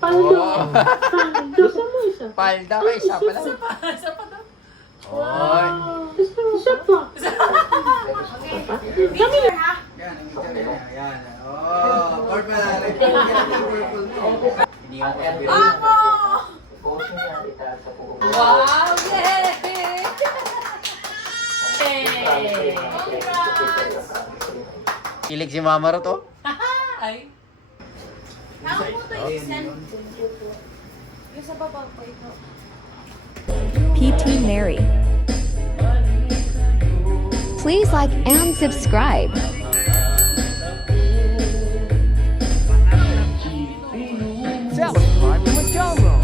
Paldo. Oh. Paldo. Isa mo isa. Palda ka, isa pala. Isa pa daw. Oy. Isa pa. Kami na. Yan, yan. Oh, purple. Purple. Iniwan ko sa biro. Ako! Wow! Yay! Hey! Kilig si Mama Ruth, oh. Ay! Yung sa baba pa ito. PT Mary. Please like and subscribe. Subscribe to my channel.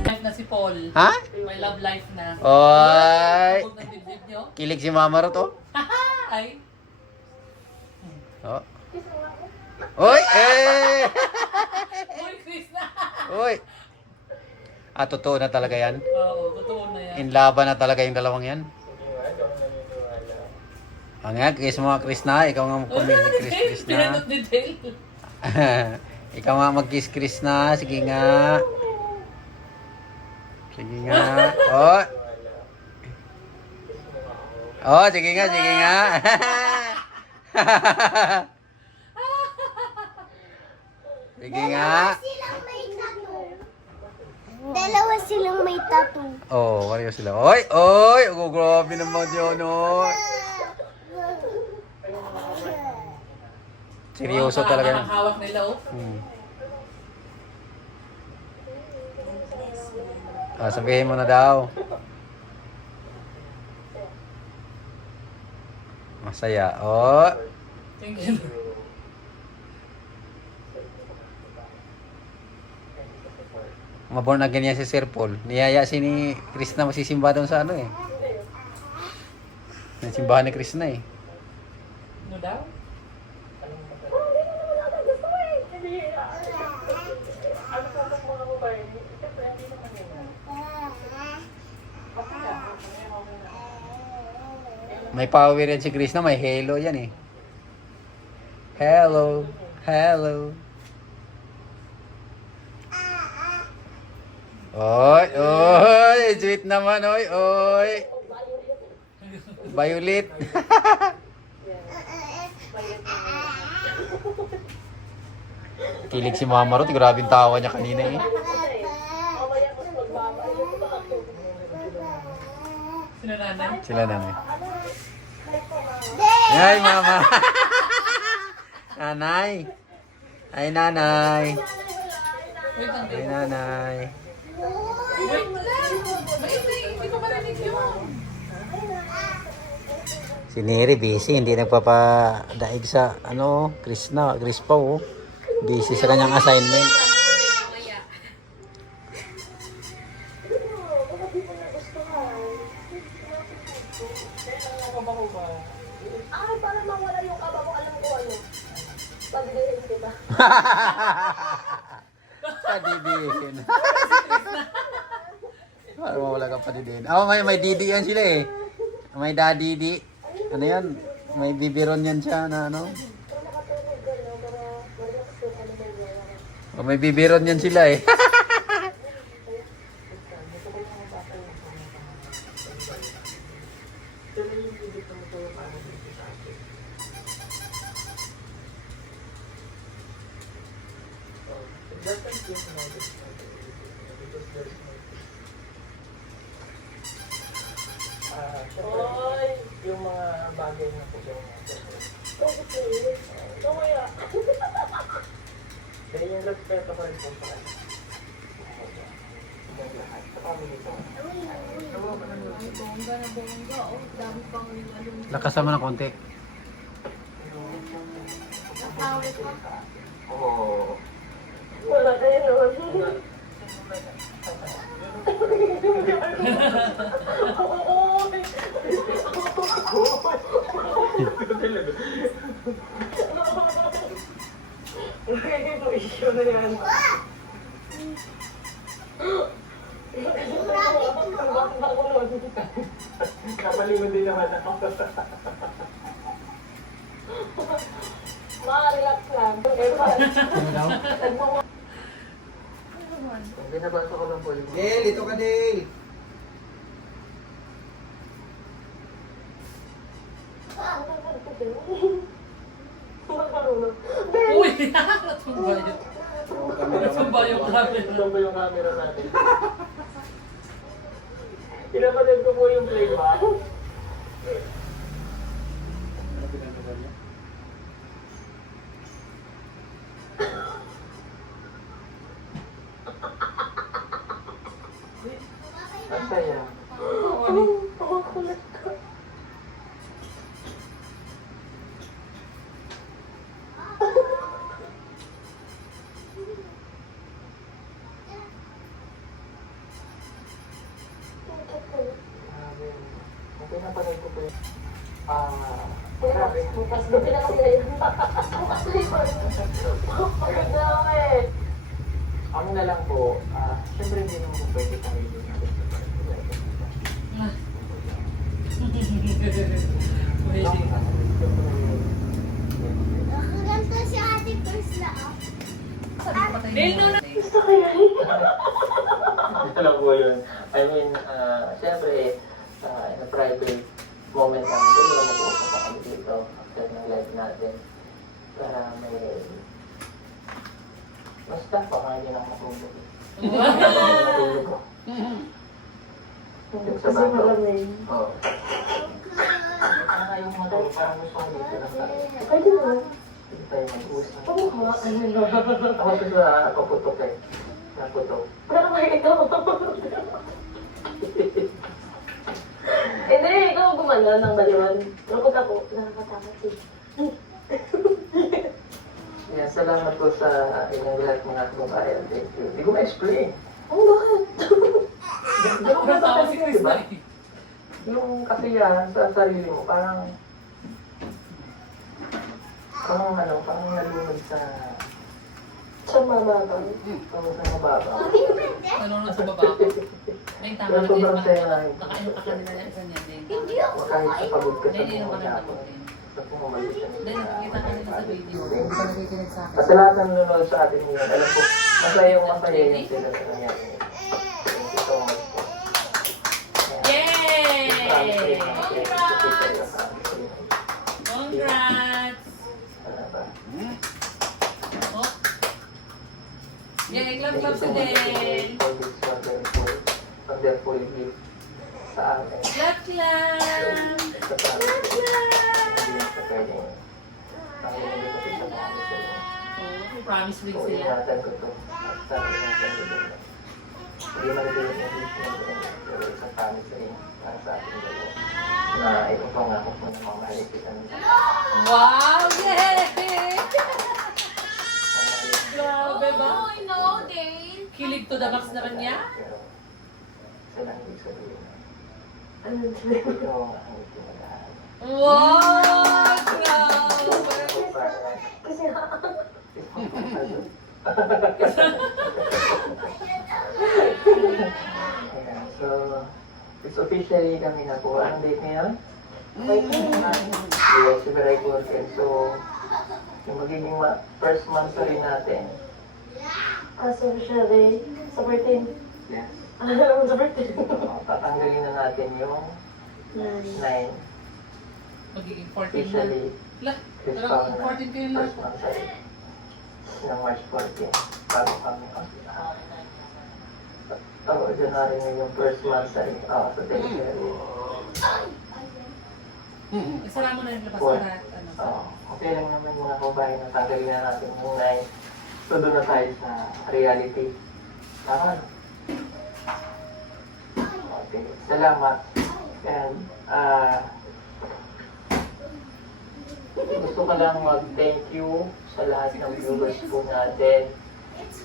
Life na si Paul. Ha? May love life na. Oy. Huwag na dibdib nyo. Kilig si Mama Ruth, oh. Ay! Oh. Oy, eh. Uy, Chris na! Oy. Ah, totoo na talaga yan. Oo, totoo na yan. In laban na talaga yung dalawang yan. Ang nga, kiss mo nga, Chris na. Ikaw nga mag-comment si Chris na. Pinanot detail. Ikaw nga mag-kiss Chris na. Sige nga. Sige nga. Oh. Oh, sige nga, sige nga. Sige nga. Dalawa silang may tattoo. Oh, pareho sila. Oy, oy. Oh, grabe naman yun, oy. Seryoso talaga yan. Ang hawak nila, oh. Ah, sabihin mo na daw. Masaya. Oh. Thank you. Maborn again yan si Sir Paul. Niyaya si ni Chris na masisimba doon sa ano eh. Nasimbahan ni Chris na eh. Ano daw? May power yan si Chris na. May halo yan eh. Hello. Hello. Oy, oy. Sweet naman, oy, oy. Violet. Kilig si Mama Ruth. Grabe yung tawa niya kanina eh. Sino nanay? Sila nanay. Ay, Mama. Nanay. Ay, nanay. Wait lang, Ay, babe. nanay. Wait lang. Hindi ko marinig yun. Si Neri busy, hindi nagpapadaig sa ano, Chris pa oh. Busy sa kanyang assignment. Ay, para mawala yung kaba ko, alam ko ano. Pagdihin kita. Padidihin. Para mawala ka padidihin. Oh, may didi yan sila eh. May dadidi. Ano yan? May bibiron yan siya na ano. Oh, may bibiron yan sila eh. Oy, yung mga bagay na po daw natin. Kaya yung respeto ko rin po sa kanya. Lahat sa family ko. Bongga na bongga, oh. Dami pang Lakas naman ng konti. Oo. Wala kayo naman. May issue na yan. Kapalingon din naman ako. Relax lang. Ano daw? Hindi nabasa ko lang po yung... Dale, ito ka Dale. Uy! Natumba yun. Natumba yung camera. Ito ba yung camera natin? Pinapanood ko po yung playback. Ang saya. Grabe. Ang pinapanood ko po yung... grabe. Bukas gabi na kasi yun. Bukas na yun. Pagod na ako eh. Ano na lang po, syempre hindi naman po pwede tayo din. Amazing. Nakaganto si Ate Prisla. Dale, no, no. Gusto ko yan. Ito lang po yun. I mean, syempre, in a private moment lang, pwede mo mag-uusap pa kami dito after ng live natin. Para may... Basta, baka hindi na matulog. Matulog ko. Yung sa Kasi bato. malamig. Oo. Parang yung matulog, parang gusto ko dito lang tayo. Pwede naman. Hindi tayo mag-uusap. Oo nga. Ano na. Ako ito sa paputok eh. Naputok. Pero may ikaw. Hindi, ikaw gumana ng baliwan. Kapag ako, nakakatakot eh. Yeah, salamat po sa inyong lahat mga kababayan. Thank you. Hindi ko ma-explain. Oh, bakit? Sobrang tawa si Chris na eh. Yung kasiyahan sa sarili mo, parang parang nalunod sa Sa mababang. mababa. Nanonood sa baba ko. Ay, tama na din. Sobrang saya na yun. Nakain pa kanila yan sa niya din. Hindi ako Kahit sa pagod ka sa Hindi, hindi mga naman dapat. natamutin. Sa pumamalit siya. Hindi, nakikita ka nila sa video. Hindi ka nakikinig sa akin. Kasi lahat ng nanonood sa atin ngayon, alam ko, masaya yun sila sa nangyari. Thank you so much po. Yay! Congrats! Congrats! Ano ba? Oh. Yay, clap si Dale! For this wonderful gift sa amin. Clap, clap! Sa family. Hindi sa pwedeng ang hindi ko sa family sa inyo. Oh, promise ring So, sila. ingatan ko to. At sa akin natin ko din. Hindi man ito yung English na ito. Pero isang family sa inyo. Para sa ating dalawa. Na ito pa nga kung mamahalin kita nila. Wow! Yay! Mamahalin Grabe ba? I know, Dale. Kilig to the max naman niya. Pero, isa lang ibig sabihin. Ano Ito ang aking tinagahan. Wow! Grabe! Kasi Ayan, so, it's officially kami na po. Anong date ngayon? Yes, February 14. So, yung magiging first month rin natin. so siya rin. Sa 14. Yes. Sa 14. So, tatanggalin na natin yung 9. Magiging 14 na. Officially, La, this parang found 14 kayo na. first month rin. Ng March 14. Bago kami. January na yung first month rin. So, thank you. Isara mo na yung labas Four. na ano. Okay lang naman mga kababayan na tanggalin na natin yung 9. So doon na tayo sa reality. Tama. Okay. Salamat. And gusto ko lang mag-thank you sa lahat ng viewers po natin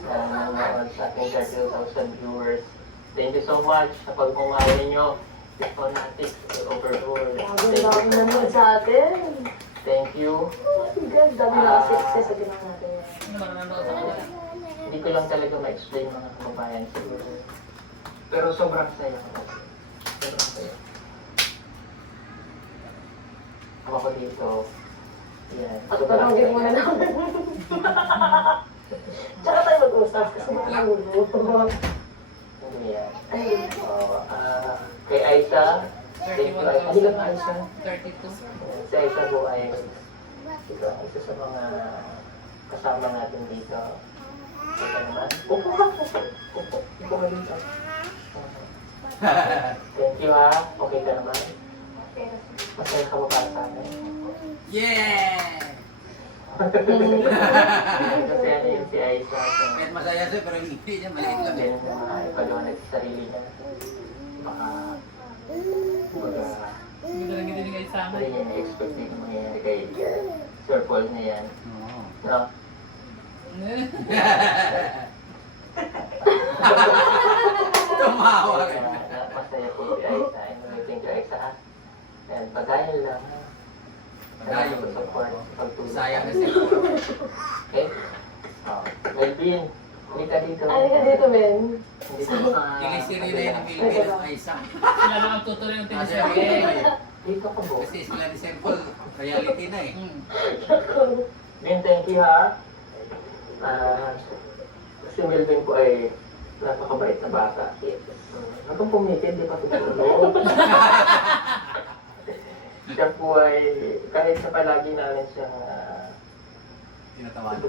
na nanonood sa ating 30,000 viewers. Thank you so much sa pagmamahal ninyo. It's fanatic overall. Grabe lang naman sa atin. Thank you. Oh my God, dami na kasi sa ginawa natin. Sino ba nanonood sa kanila? Hindi ko lang talaga ma-explain mga kababayan siguro. Pero sobrang saya ko. Sobrang saya. Ako ko dito. Yan. Tanongin muna namin. Tsaka tayo mag-usap kasi magulo. Hindi yan. Kay Aisha, thank you. Hindi lang Aisha. 32. Si Aisha po ay ito, isa sa mga kasama natin dito. Ito naman. Upo ka. Upo. Upo ka dito. Thank you ha. Okay ka naman. Masaya ka ba para sa akin? Yeah! Kasi ano yun si Aisha. Kahit masaya siya, pero hindi niya, maliit lang eh. Ganyan na mga ipaliwanag sa sarili niya. Baka, kumbaga, Hindi ko lang ginigay sa hindi amin. niya na-expect na yung mangyayari kay Sir Paul na yan. Oo. No? Tumawa ka. Masaya po si Aisha. And thank you Aisha ha. And pagayon lang ha. Pagayon. Support, pagtulong. Sayang na siya. Okay? Melvin, hindi ka dito. Ano ka dito, Ben? Hindi ka sa... Tingin si Rina yung Pilipinas ay isang. Sila lang ang tutuloy ng Kasi tinisip. Dito ka po. kasi sila ni Sir Paul, reality na eh. Ben, thank you ha. Si Melvin po ay napakabait na bata. Habang pumikid, di pa tutulog. Siya po ay, kahit sa palagi namin siya Tinatawanan.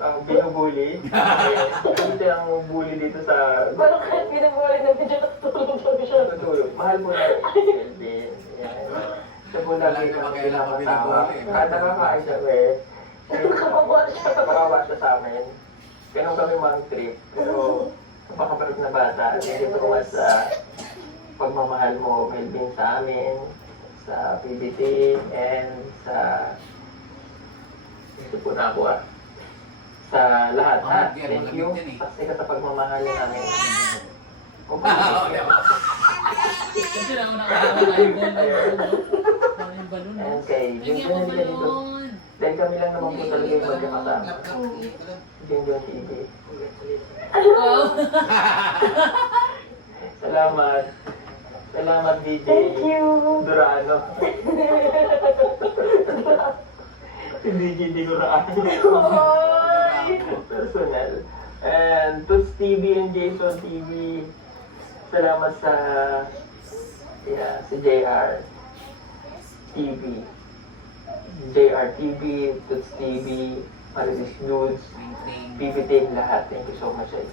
ang binubuli. Dito ang bully dito sa Parang kahit binabawali na medyo natutulog siya. tutulog. Mahal po namin si Melvin. Yan. Siya po lagi ko ang pinakatawa. Kahit nakakain siya, Nakabawa siya. Makawa siya sa amin. Ganun kami mang trip. Pero napakabalit na bata. Hindi ko sa pagmamahal mo, Melvin, sa amin, sa PBT, and sa ito po na ako sa lahat ha. Thank you. Kasi ka sa pagmamahal namin. Kasi lang ako nakakalaman yung balon. And kay Hindi Junjun ako dito. balon. Dahil kami lang naman po talaga yung magkakasama. Junjun TV. Wow. Salamat. Salamat DJ. Thank you. Durano. Si DJ Durano. Personal. And Toots TV and Jason TV. Salamat sa si JR TV. JR TV, Toots TV, Marilis Nudes, PBT lahat. Thank you so much. And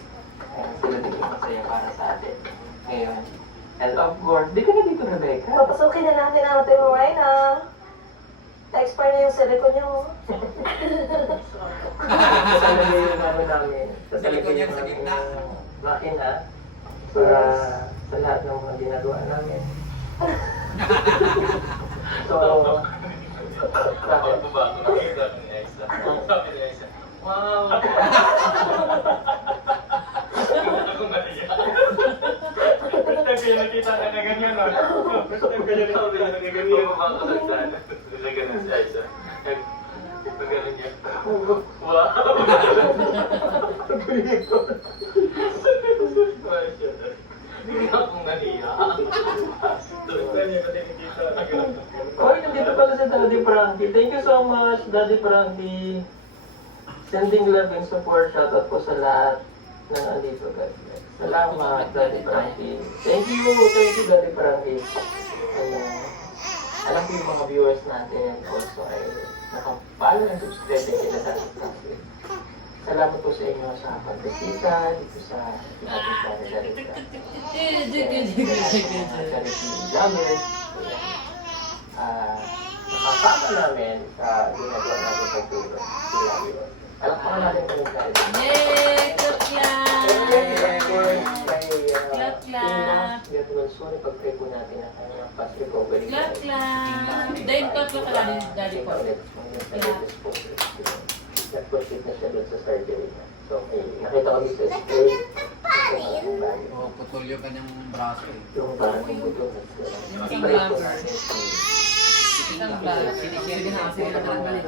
sila din yung masaya para sa atin. Ngayon. And of course, di ka na dito, Rebecca. Papasukin na natin ang ating mga na. Na-expire na yung silicone niyo. Sasalagay yung namin. Sasalagay niya sa gitna. Makina. Para sa lahat ng mga ginagawa namin. So, bakit? Wow! First time kaya nakita ka na ganyan, no? First time kaya nakita ka na ganyan. Hindi ganun si Aisha. Ganun niya. Wow! Hindi akong naniya. First time niya nakita na ganun. Hoy, nandito pala si Daddy Frankie. Thank you so much, Daddy Frankie. Sending love and support. Shoutout po sa lahat na nandito, guys. Salamat, Daddy Frankie. Thank you, Daddy Frankie. Ayan. Alam ko yung mga viewers natin also ay nakapalo and subscribe din kila Daddy Frankie. Salamat po sa inyo sa pagkasita dito sa Daddy Frankie. Charity Vloggers. Nakapaka namin sa ginagawa natin sa tulong. Alam pa natin kung saan. Yay! Clap clap! Clap, clap. Pag-pray po natin ang kanyang fast recovery. Clap clap! Dahil clap clap ka lang, Daddy po. Nag-proceed na siya dun sa surgery niya. So, nakita ko dito sa spray. O, putulyo ka ng braso eh. Yung parang buto. Yung Spray po rubber. natin. Isang vlog. Sinishare din ako. Sige na lang balik.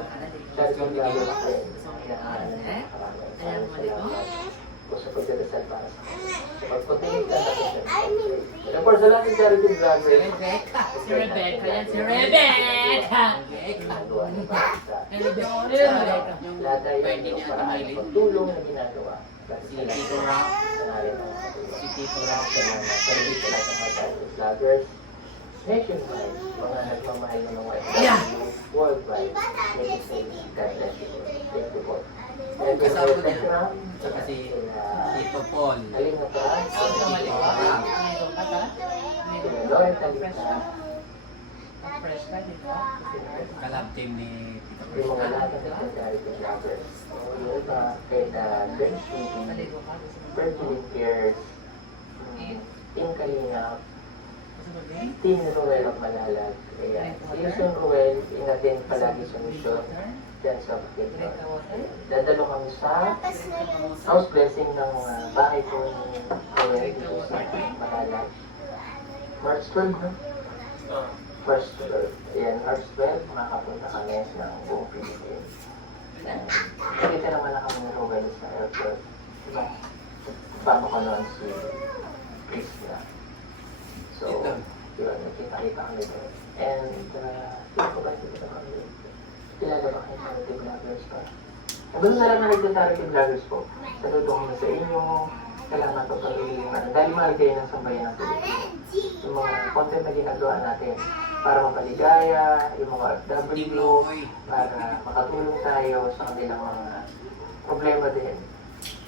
Charity vloggers din. Kaya Ayan, mali ko. po sa pagdadasal para sa pagpuntingin ka na po. And for sa lahat ng charity vloggers, Rebecca. Si Rebecca yan. Si Rebecca. ginagawa niyo para sa Rebecca. lahat tayo ng paraan ng pagtulong na ginagawa. Si Tito Rock. Si Tito Rock. Service sa lahat ng mga charity vloggers. Nationwide, mga nagmamahal ng mga Yeah. worldwide. Thank you. God bless you. Thank you po. And Kasama for niya. Tekram, Saka si Tito Paul. alin na pa, Tito Rock. Lord, Talita, Fresh ka dito. Kalab team ni Tito yung Chris. mga lahat ng mga charity vloggers. Yung iba, kay Girls TV, Maligo ka. Virgin Cares, Team Kalina, Team Ruel of Malalag. Ayan. Si Yusun Ruel, ingatin palagi sa mission. Dance of Kingdom. Dadalo kami sa house blessing ng bahay ko ni Ruel dito sa Malalag. March 12, no? March 12. Ayan, March 12, makakapunta kami ng buong Philippines. Nakita naman na kami ni Ruel sa airport. Diba? Paano ko noon si Chris na. So, yun, nakita-kita kami doon. And, sino ko ba kami? Kilala ba kayo charity vloggers pa? Nagano na lang na nagsa-charity vloggers po. Saludo kami sa inyo. Kailangan ito patuloy yung dahil mahal kayo ng sambayan ng Pilipinas. Yung mga content na ginagawa natin para mapaligaya, yung mga OFW, para makatulong tayo sa kanilang mga problema din.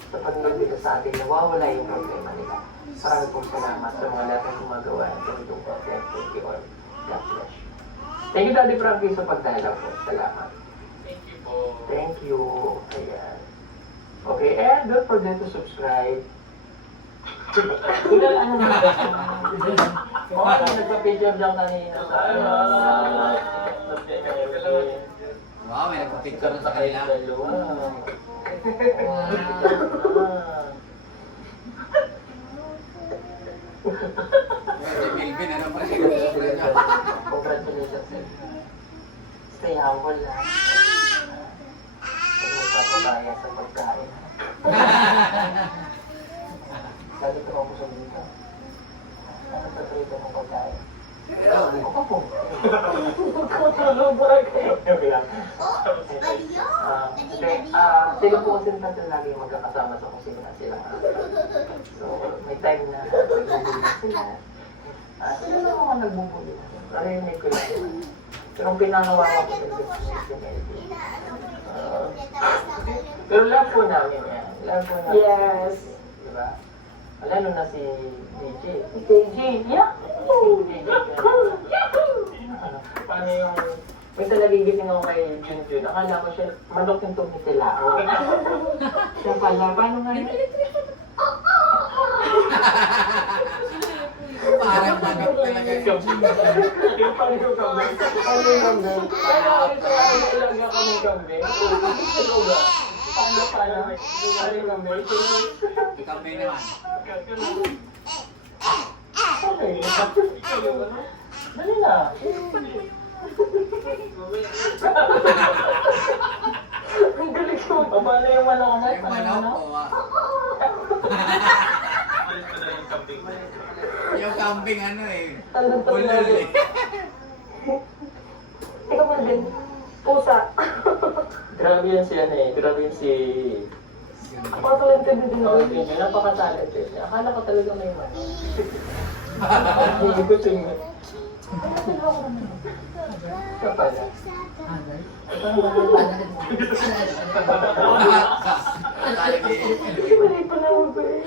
Sa panonood nila sa atin, nawawala yung problema nila. Maraming pong salamat sa mga lahat ng gumagawa ng ganitong content. Thank you all. God bless you. Thank you, Daddy Frankie, sa pagdala po. Salamat. Thank you po. Thank you. Ayan. Okay, and don't forget to subscribe. Ilan ano na? Mga nagpa-picture dyan kanina sa Wow, may nagpapicture na sa kanila. Si Melvin, ano pa siya? Congratulations, sir. Stay humble lang. Huwag magpapabaya sa pagkain. Lagi ko ako sa dito. Ano sa trito ng pagkain? Ako po. Tulog ba kayo? Sila po kasi natin lagi magkakasama sa kusina sila. So, may time na nagbubuli sila. Sila ako nagbubuli. Narinig ko lang. Pero ang pinangawawa ko si Melvin. Pero love po namin yan. Love po namin. Yes. Diba? Lalo na si DJ. Si KJ. Yahoo! Paano yung... Minsan nagigising ako kay Junjun. Akala ko siya, manok yung tumitilao. Siya pala, paano nga yun? Parang manok talaga yung Yung paano yung kambing? Paano yung kambing? Paano ako ito ako talaga kami kambing? Ano ba? Paano? Paano yung kambing? kambing naman. Okay. Dali na. Ang galing ko. Paano yung manok na? Yung manok, Malis pa na yung camping. yung kambing ano eh. Talog pa Ulol eh. Ikaw man din. Pusa. Grabe yan si ano eh. Grabe yan si... Napaka-talented din ako. Napaka-talented. Akala ko talaga may man. Hindi ko tingin. Siya pala. Mali pala ako ba eh.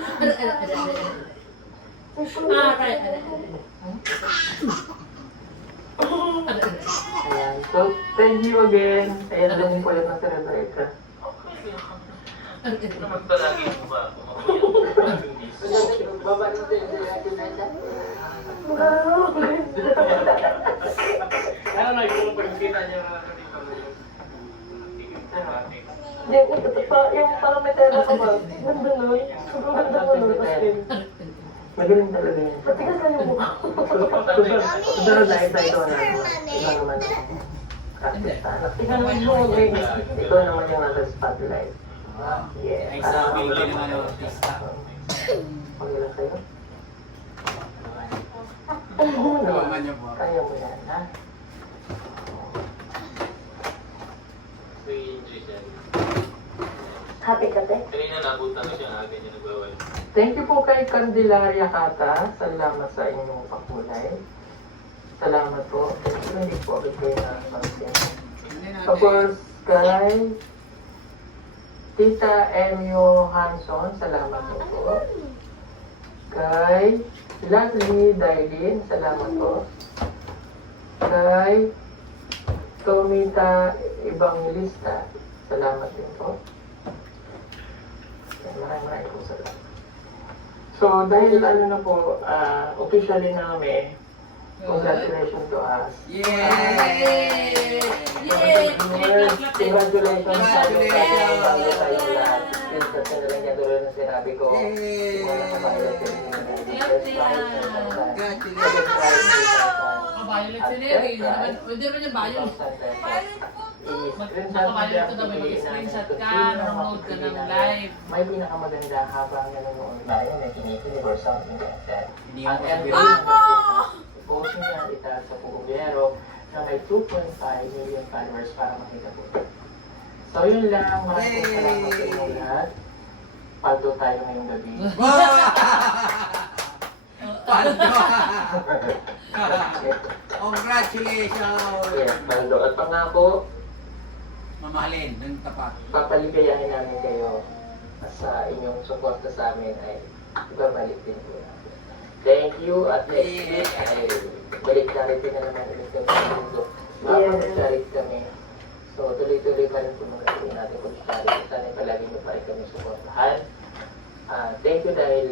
Ayan. So, thank you again. Ayan na din po ulit ng si Rebecca. Naman palagi mo ba? Baba natin si Ate Menda. Ano na yung pagkita niya dito? Yung parang may tela ka ba? Ganda nun. Sobrang ganda nun. Magaling talaga yun. Matigas lang yung mukha. Susunod na isa ito na iba naman ang artista. Ikaw naman yung ikaw naman yung nasa spotlight. Yes. Ay, sabi ko naman ang artista. Okay lang sa'yo? Naman niyo po. Kaya mo yan, ha? Happy ka, te? Kanina nabutan ko siya ng aga niya nagbawal. Thank you po kay Candelaria Kata. Salamat sa inyong pakulay. Salamat po. Hindi po agad kayo na tapos kay Tita Emio Hanson. Salamat po. Kay Leslie Dailin. Salamat po. Kay Tomita Evangelista. Salamat din po. Maraming po salamat. So, dahil ano na po, officially na kami, congratulations to us. Yay! Congratulations sa iyo kasi bago tayo lahat. Since kasi nalang niya tuloy na sinabi ko, wala sa bahay at Violet Sineri. Hindi naman yung violet. Magpapaviolet ka daw, may mag-screenshot ka, nanonood ka ng live. May pinakamaganda habang nanonood tayo, may kinikilig or something like that. Hindi At ako every sabihin. post niya itaas sa Pugubero na may 2.5 million followers para makita po. So yun lang, maraming salamat sa inyo lahat. Paldo tayo ngayong gabi. Paldo! Congratulations! Yes, paldo. At pangako, Mamahalin ng tapat. papaligayahin namin kayo sa inyong suporta sa amin ay ibabalik din po namin. Thank you at next week ay balik charity na naman ulit kami sa mundo. Mapag-charity kami. So tuloy-tuloy pa rin po magkakaroon natin kung charity. Sana palagi nyo pa rin kami suportahan. Thank you dahil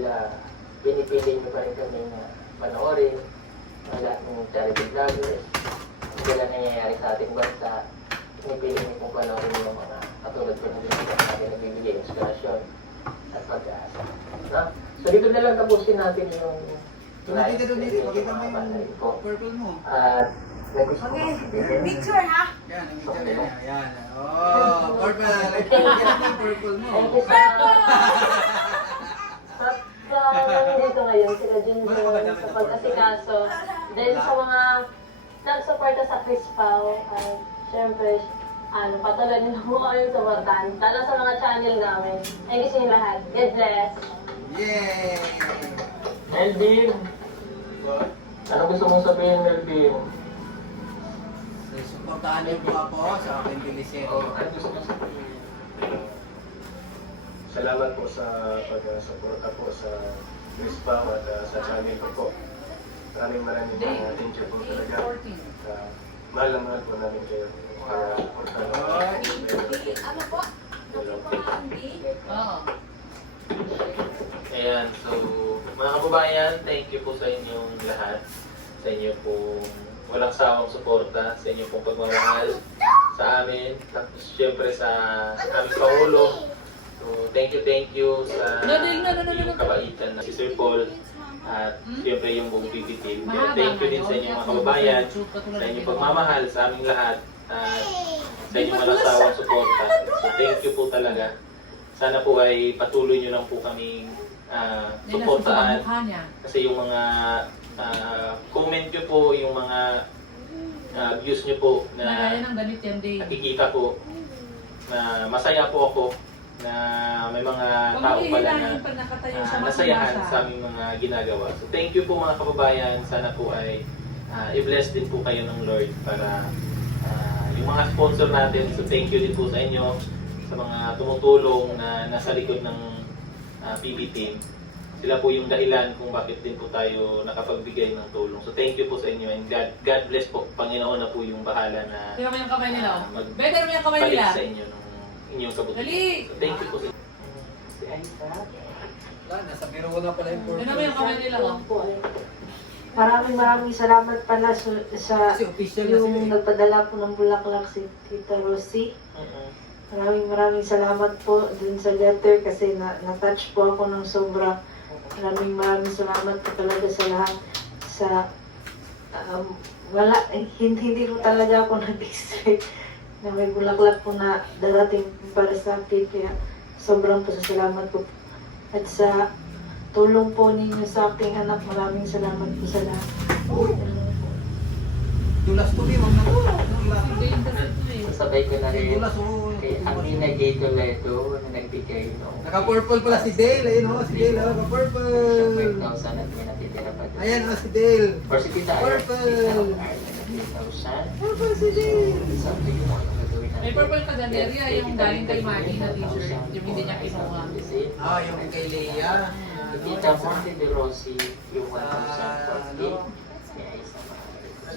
pinipili nyo pa rin kami na panoorin ang lahat ng charity vloggers. Hindi lang nangyayari sa ating bansa. Pinipili niyo kung panoorin yung mga katulad ko na dito natin nagbibigay inspirasyon at pag-asa. No? So dito na lang tapusin natin yung live. Pakita doon dito. Pakita mo yung purple mo. At nagusto ko. Picture, ha? Yan, ang ito na. Yan. Oh, purple. Yan ang purple mo. Thank you sa dito ngayon, sila Junjun, sa pag-asikaso. Dahil sa mga nagsuporta sa Chris Pao, at syempre, patuloy nyo lang po kami supportan. Lalo sa mga channel namin. Thank you sa inyo lahat. God bless. Yay! Melvin! Ano gusto mong sabihin, Melvin? So, supportahan niyo po ako sa aking bilisero. Ano gusto mong sabihin? Salamat po sa pag-suporta po sa Chris Pao at sa channel ko po. Maraming thank you po talaga. Mahal na mahal po namin kayo. Ano po? Oo. Ayan, so mga kababayan, thank you po sa inyong lahat. Sa inyo pong walang sawang suporta, sa inyo pong pagmamahal sa amin. Tapos syempre sa aming Pangulo. So thank you sa yung kabaitan na si Sir Paul. At siyempre yung buong PB team. Thank you din sa inyong mga kababayan, sa inyong pagmamahal sa aming lahat. At sa inyong walang sawang suporta. So thank you po talaga. Sana po ay patuloy nyo lang po kaming suportaan. Kasi yung mga comment nyo po, yung mga views nyo po na nakikita ko na masaya po ako na may mga tao pala na nasayahan sa aming mga ginagawa. So thank you po mga kababayan. Sana po ay i-bless din po kayo ng Lord para yung mga sponsor natin. So thank you din po sa inyo sa mga tumutulong na nasa likod ng PB team. Sila po yung dahilan kung bakit din po tayo nakapagbigay ng tulong. So thank you po sa inyo and God bless po. Panginoon na po yung bahala na Tingnan mo yung kamay nila. Better mo yung kamay magbalik nila. sa inyo ng inyong kabutihan. Dali! So thank you po sa inyo. Si Aisa? Wala, nasa biro ko na pala yung purple. Tingnan mo yung kamay nila. Oh. Maraming salamat pala sa Kasi official na sila yung eh. nagpadala po ng bulaklak si Tita Rosie. Maraming salamat po dun sa letter kasi na-touch po ako ng sobra. maraming salamat po talaga sa lahat. Sa hindi ko talaga ako nag-expect na may bulaklak po na darating para sa akin. Kaya sobrang pasasalamat po. At sa tulong po ninyo sa aking anak, maraming salamat po sa lahat. Tulas to, wag na to. Sabay ko na rin Tulas, oo. kay Amina J. Toledo na nagbigay ng Naka-purple pala si Dale. Ayun o, si Dale. Naka-purple. 5,000 at may natitira pa doon. Ayan o, si Dale. Or si Tita Ayat, Purple. 3,000. Purple si Dale. Sabi ko ano gagawin natin. May purple ka dyan, Area, yung galing kay Maggie na t-shirt, yung hindi niya kinuha. Ah, yung kay Leia. Tita Monte de Rossi, yung 1,000 for gift. Kaya isa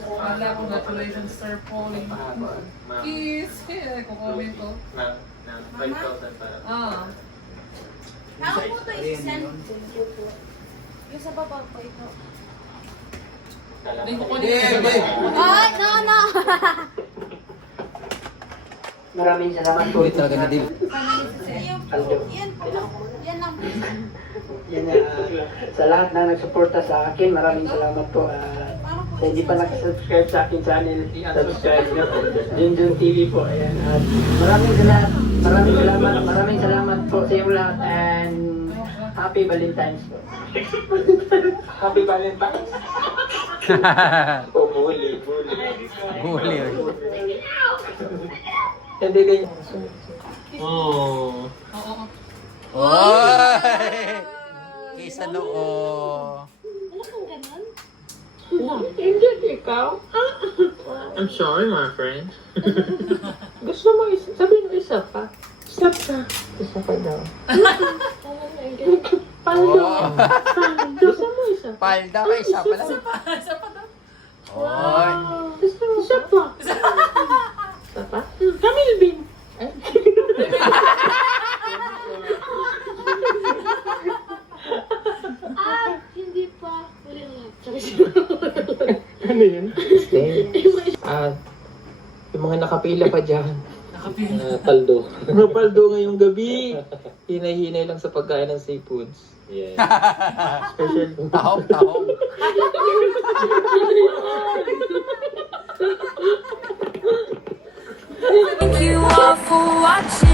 Wala, congratulations, Sir Pauline. mahaba. Kiss! Kukomment ko. ng 5,000 para. Ah. Ako po ito i-send. Thank you po. Yung sa baba po ito. Hindi ko Yeah, kunin. Ah, no. Maraming salamat po. Ulit talaga ni Dale. Yan po. Yan lang po. Yan, sa lahat na nagsuporta sa akin, maraming salamat po. Sa hindi pa nakasubscribe sa aking channel, subscribe nyo. Junjun TV po. Ayan. At maraming salamat po sa inyo lahat and happy Valentine's po. Happy Valentine's. Oh, bully. Huli. Hindi din. Oh. Oo. Oy! Kisa noo. I'm sorry, my friend. Gusto mo isa? Sabihin mo isa pa. Isa pa. Isa pa daw. Oh. Gusto mo isa? Palda ka, isa pala. Isa pa daw. Oy. Gusto mo isa pa? Isa pa? Camille Bean. Hindi pa. Wala lang. Ano yun? Yung mga nakapila pa dyan. Paldo. Napaldo ngayong gabi. Hinay-hinay lang sa pagkain ng seafoods. Yeah. Special. Tahong. Thank you all for watching.